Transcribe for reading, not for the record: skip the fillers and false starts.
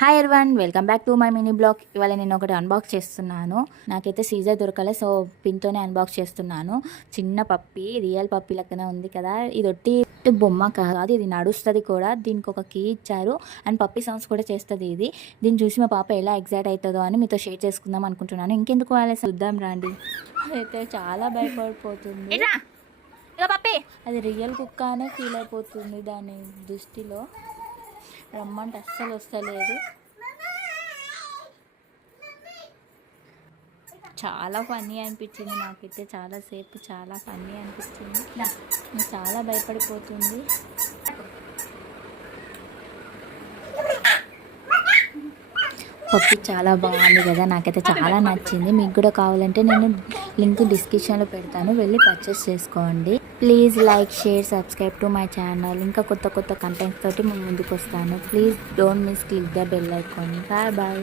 Hi everyone, welcome back to my mini blog. ఇవాళ నేను ఒకటి అన్బాక్స్ చేస్తున్నాను. నాకైతే సీజర్ దొరకలే, సో పిన్తోనే అన్బాక్స్ చేస్తున్నాను. చిన్న పప్పి, రియల్ పప్పి లెక్కనే ఉంది కదా. ఇది ఒట్టి బొమ్మ కాదు, ఇది నడుస్తుంది కూడా. దీనికి ఒక కీ ఇచ్చారు అండ్ పప్పి సౌండ్స్ కూడా చేస్తుంది ఇది. దీన్ని చూసి మా పాప ఎలా ఎగ్జైట్ అవుతుందో అని మీతో షేర్ చేసుకుందాం అనుకుంటున్నాను. ఇంకెందుకు వాళ్ళ చూద్దాం రండి. అయితే చాలా భయపడిపోతుంది. అది రియల్ కుక్క అనే ఫీల్ అయిపోతుంది దాని దృష్టిలో. రమ్మంటే అస్సలు వస్తలేదు. చాలా ఫన్నీ అనిపించింది నాకైతే, చాలాసేపు చాలా ఫన్నీ అనిపించింది. చాలా భయపడిపోతుంది. పప్పి చాలా బాగుంది కదా, నాకైతే చాలా నచ్చింది. మీకు కూడా కావాలంటే నేను లింక్ డిస్క్రిప్షన్లో పెడతాను, వెళ్ళి పర్చేస్ చేసుకోండి. Please like, share, subscribe to my channel. ఇంకా కొత్త కంటెంట్స్ తోటి మేము ముందుకు వస్తాను. Please don't miss, click the bell icon. Bye bye.